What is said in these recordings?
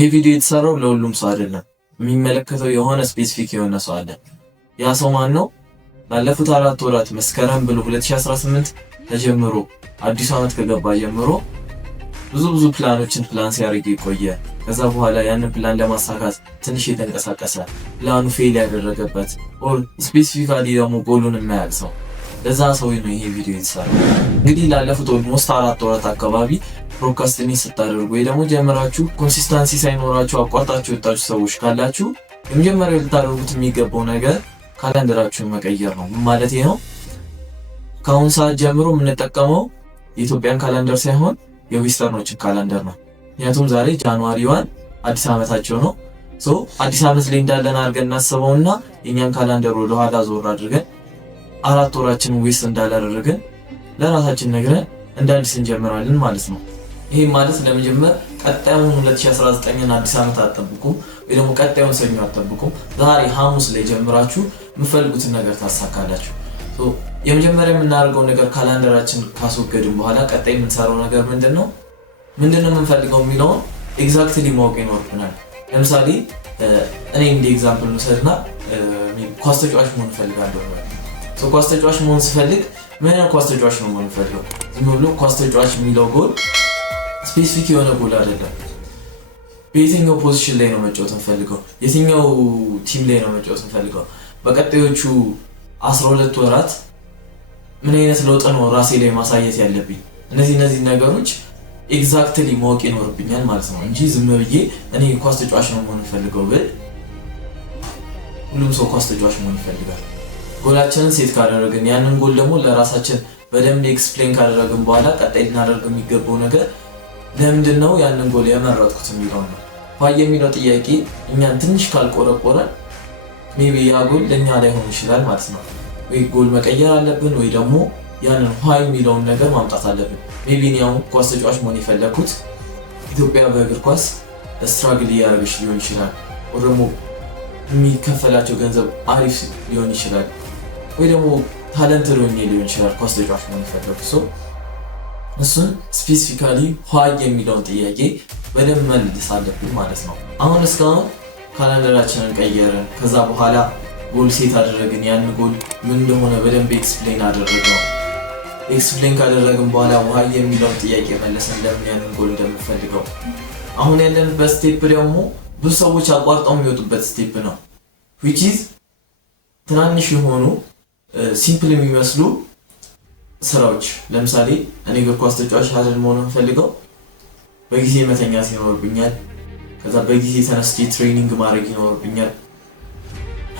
ይሄ ቪዲዮ የተሰራው ለሁሉም ሰው አይደለም። የሚመለከተው የሆነ ስፔሲፊክ የሆነ ሰው አለ። ያ ሰው ማን ነው? ላለፉት 4 ወራት መስከረም ብሎ 2018 ተጀምሮ አዲሱ ዓመት ከገባ ጀምሮ ብዙ ፕላኖችን ፕላን ሲያደርግ የቆየ ከዛ በኋላ ያንን ፕላን ለማሳካት ትንሽ የተንቀሳቀሰ ፕላኑ ፌል ያደረገበት ኦር ስፔሲፊካሊ ደግሞ ጎሉን የማያውቅ ሰው ለዛ ሰው ነው ይሄ ቪዲዮ የተሰራው። እንግዲህ ላለፉት ኦልሞስት 4 ወራት አካባቢ ፕሮክራስቲኔት ስታደርጉ ወይ ደግሞ ጀምራችሁ ኮንሲስተንሲ ሳይኖራችሁ አቋርጣችሁ የወጣችሁ ሰዎች ካላችሁ የመጀመሪያው ልታደርጉት የሚገባው ነገር ካላንደራችሁን መቀየር ነው። ማለት ነው ከአሁን ሰዓት ጀምሮ የምንጠቀመው የኢትዮጵያን ካላንደር ሳይሆን የዌስተርኖችን ካላንደር ነው። ምክንያቱም ዛሬ ጃንዋሪ 1 አዲስ ዓመታቸው ነው። አዲስ ዓመት ላይ እንዳለን አድርገን እናስበውና የኛን ካላንደር ወደ ኋላ ዞር አድርገን 4 ወራችንን ዌስት እንዳላደረግን ለራሳችን ነግረን እንደ አዲስ እንጀምራለን ማለት ነው። ይሄ ማለት ለመጀመር ቀጣዩን 2019ን አዲስ ዓመት አትጠብቁም ወይ ደግሞ ቀጣዩን ሰኞ አትጠብቁም። ዛሬ ሐሙስ ላይ ጀምራችሁ የምትፈልጉትን ነገር ታሳካላችሁ። የመጀመሪያ የምናደርገው ነገር ካላንደራችን ካስወገድን በኋላ ቀጣይ የምንሰራው ነገር ምንድነው የምንፈልገው የሚለውን ኤግዛክትሊ ማወቅ ይኖርብናል። ለምሳሌ እኔ እንደ ኤግዛምፕል ልውሰድና ኳስ ተጫዋች መሆን እፈልጋለሁ። ኳስ ተጫዋች መሆን ስፈልግ ምን አይነት ኳስ ተጫዋች ነው መሆን ፈልገው? ዝም ብሎ ኳስ ተጫዋች የሚለው ጎል ስፔሲፊክ የሆነ ጎል አይደለም። በየትኛው ፖዚሽን ላይ ነው መጫወት እንፈልገው? የትኛው ቲም ላይ ነው መጫወት እንፈልገው? በቀጣዮቹ 12 ወራት ምን አይነት ለውጥ ነው ራሴ ላይ ማሳየት ያለብኝ? እነዚህ ነገሮች ኤግዛክትሊ ማወቅ ይኖርብኛል ማለት ነው እንጂ ዝም ብዬ እኔ ኳስ ተጫዋች ነው መሆን ፈልገው ብል ሁሉም ሰው ኳስ ተጫዋች መሆን ይፈልጋል። ጎላችንን ሴት ካደረግን ያንን ጎል ደግሞ ለራሳችን በደንብ ኤክስፕሌን ካደረግን በኋላ ቀጣይ ልናደርግ የሚገባው ነገር ለምንድነው ያንን ጎል የመረጥኩት የሚለው ነው። ፋይ የሚለው ጥያቄ እኛን ትንሽ ካልቆረቆረ ሜቢ ያ ጎል ለኛ ላይሆን ይችላል ማለት ነው። ወይ ጎል መቀየር አለብን ወይ ደግሞ ያንን ፋይ የሚለውን ነገር ማምጣት አለብን። ሜቢ ነው ኳስ ተጫዋች መሆን የፈለኩት ኢትዮጵያ በእግር ኳስ ስትራግል ያደርግሽ ሊሆን ይችላል ወይ ደግሞ የሚከፈላቸው ገንዘብ አሪፍ ሊሆን ይችላል ወይ ደግሞ ታለንት ሊሆን ይችላል ኳስ ተጫዋች መሆን የፈለኩት እሱን ስፔሲፊካሊ ዋይ የሚለውን ጥያቄ በደንብ መልስ አለብን ማለት ነው። አሁን እስካሁን ካላንደራችንን ቀየርን፣ ከዛ በኋላ ጎል ሴት አደረግን። ያን ጎል ምን እንደሆነ በደንብ ኤክስፕሌን አደረግነው። ኤክስፕሌን ካደረግን በኋላ ዋይ የሚለውን ጥያቄ መለስን፣ ለምን ያንን ጎል እንደምፈልገው። አሁን ያለንበት ስቴፕ ደግሞ ብዙ ሰዎች አቋርጠው የሚወጡበት ስቴፕ ነው። which is ትናንሽ የሆኑ ሲምፕል የሚመስሉ ስራዎች። ለምሳሌ እኔ እግር ኳስ ተጫዋች አይደል መሆን የምፈልገው በጊዜ መተኛት ይኖርብኛል። ከዛ በጊዜ ተነስቼ ትሬኒንግ ማድረግ ይኖርብኛል።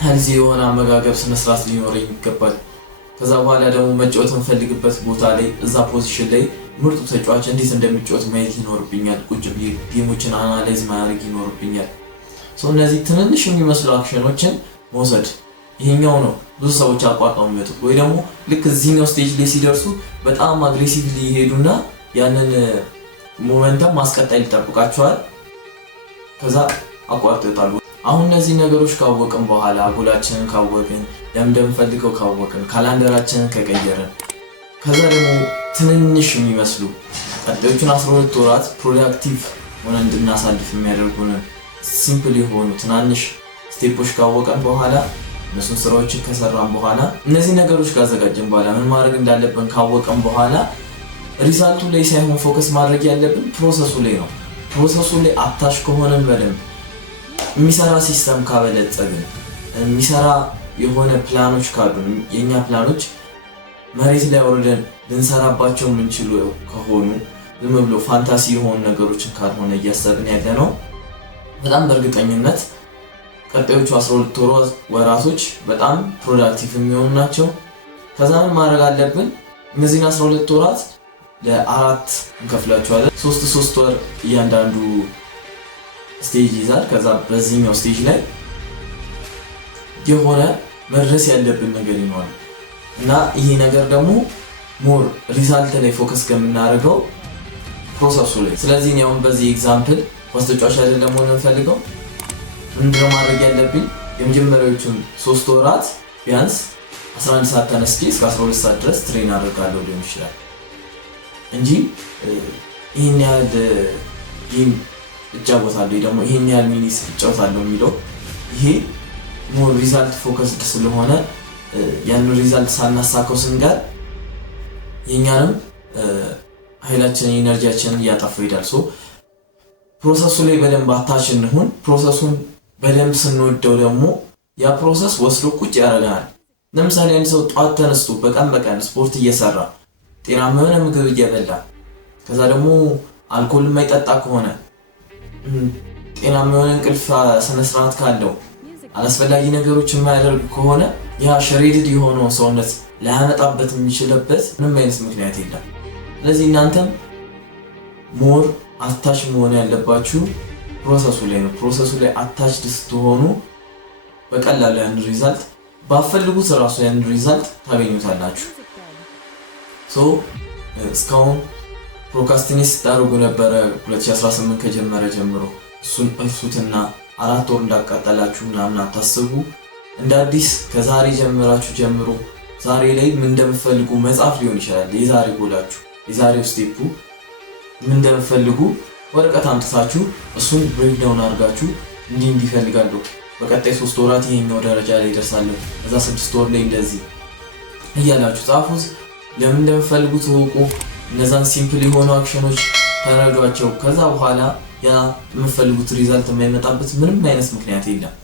ሄልዚ የሆነ አመጋገብ ስነስርዓት ሊኖረኝ ይገባል። ከዛ በኋላ ደግሞ መጫወት የምፈልግበት ቦታ ላይ እዛ ፖዚሽን ላይ ምርጡ ተጫዋች እንዴት እንደሚጫወት ማየት ይኖርብኛል። ቁጭ ብዬ ጌሞችን አናላይዝ ማድረግ ይኖርብኛል። እነዚህ ትንንሽ የሚመስሉ አክሽኖችን መውሰድ ይሄኛው ነው ብዙ ሰዎች አቋርጠው የሚወጡት። ወይ ደግሞ ልክ እዚህኛው ስቴጅ ላይ ሲደርሱ በጣም አግሬሲቭሊ ይሄዱና ያንን ሞመንተም ማስቀጠል ይጠብቃቸዋል። ከዛ አቋርጠው ይወጣሉ። አሁን እነዚህ ነገሮች ካወቅን በኋላ ጎላችንን ካወቅን እንደምንፈልገው ካወቅን ካላንደራችንን ከቀየርን ከዛ ደግሞ ትንንሽ የሚመስሉ ቀጣዮቹን 12 ወራት ፕሮዳክቲቭ ሆነን እንድናሳልፍ የሚያደርጉን ሲምፕል የሆኑ ትናንሽ ስቴፖች ካወቀን በኋላ እነሱን ስራዎችን ከሰራን በኋላ እነዚህ ነገሮች ካዘጋጀን በኋላ ምን ማድረግ እንዳለብን ካወቀን በኋላ ሪዛልቱ ላይ ሳይሆን ፎከስ ማድረግ ያለብን ፕሮሰሱ ላይ ነው። ፕሮሰሱ ላይ አታች ከሆነን በደንብ የሚሰራ ሲስተም ካበለጸግን የሚሰራ የሆነ ፕላኖች ካሉን የኛ ፕላኖች መሬት ላይ አውርደን ልንሰራባቸው የምንችሉ ከሆኑ ዝም ብሎ ፋንታሲ የሆኑ ነገሮችን ካልሆነ እያሰብን ያለ ነው በጣም በእርግጠኝነት ቀጣዮቹ 12 ወራቶች በጣም ፕሮዳክቲቭ የሚሆኑ ናቸው። ከዛ ምን ማድረግ አለብን? እነዚህን 12 ወራት ለአራት እንከፍላቸዋለን። 3 ወር እያንዳንዱ ስቴጅ ይዛል። ከዛ በዚህኛው ስቴጅ ላይ የሆነ መድረስ ያለብን ነገር ይኖራል እና ይሄ ነገር ደግሞ ሞር ሪዛልት ላይ ፎከስ ከምናደርገው ፕሮሰሱ ላይ። ስለዚህ ነው በዚህ ኤግዛምፕል ኳስ ተጫዋች አይደለም መሆን የምፈልገው ምንድነው ማድረግ ያለብኝ? የመጀመሪያዎቹን 3 ወራት ቢያንስ 11 ሰዓት ተነስቼ እስከ 12 ሰዓት ድረስ ትሬን አደርጋለሁ ሊሆን ይችላል እንጂ ይሄን ያህል ጌም እጫወታለሁ ደግሞ ይሄን ያህል ሚኒትስ እጫወታለሁ የሚለው ይሄ ሞር ሪዛልት ፎከስድ ስለሆነ ያንን ሪዛልት ሳናሳካው ስንቀር የኛንም ኃይላችንን ኢነርጂያችንን እያጠፋው ይሄዳል። ፕሮሰሱ ላይ በደንብ አታች እንሁን። ፕሮሰሱን በደንብ ስንወደው ደግሞ ያ ፕሮሰስ ወስዶ ቁጭ ያደርገናል። ለምሳሌ አንድ ሰው ጧት ተነስቶ በቀን ስፖርት እየሰራ ጤናማ የሆነ ምግብ እየበላ ከዛ ደግሞ አልኮል የማይጠጣ ከሆነ ጤናማ የሆነ እንቅልፍ ስነ ስርዓት ካለው አላስፈላጊ ነገሮች የማያደርግ ከሆነ ያ ሸሬድድ የሆነው ሰውነት ሊያመጣበት የሚችልበት ምንም አይነት ምክንያት የለም። ስለዚህ እናንተም ሞር አታች መሆን ያለባችሁ ፕሮሰሱ ላይ ነው። ፕሮሰሱ ላይ አታችድ ስትሆኑ በቀላሉ ያን ሪዛልት ባፈልጉት ራሱ ያን ሪዛልት ታገኙታላችሁ። እስካሁን ፕሮካስቲኔት ስታደርጉ ነበረ 2018 ከጀመረ ጀምሮ እሱን እርሱትና 4 ወር እንዳቃጠላችሁ ምናምን አታስቡ። እንደ አዲስ ከዛሬ ጀምራችሁ ጀምሮ ዛሬ ላይ ምን እንደምትፈልጉ መጻፍ ሊሆን ይችላል። የዛሬ ጎላችሁ የዛሬው ስቴፑ ምን እንደምትፈልጉ ወረቀት አምጥታችሁ እሱን ብሬክዳውን አድርጋችሁ እንዲፈልጋለሁ በቀጣይ 3 ወራት ይሄኛው ደረጃ ላይ ይደርሳለሁ፣ እዛ 6 ወር ላይ እንደዚህ እያላችሁ ጻፉት። ለምን እንደምትፈልጉት ወቁ። እነዛን ሲምፕል የሆኑ አክሽኖች ተረዷቸው። ከዛ በኋላ ያ የምትፈልጉት ሪዛልት የማይመጣበት ምንም አይነት ምክንያት የለም።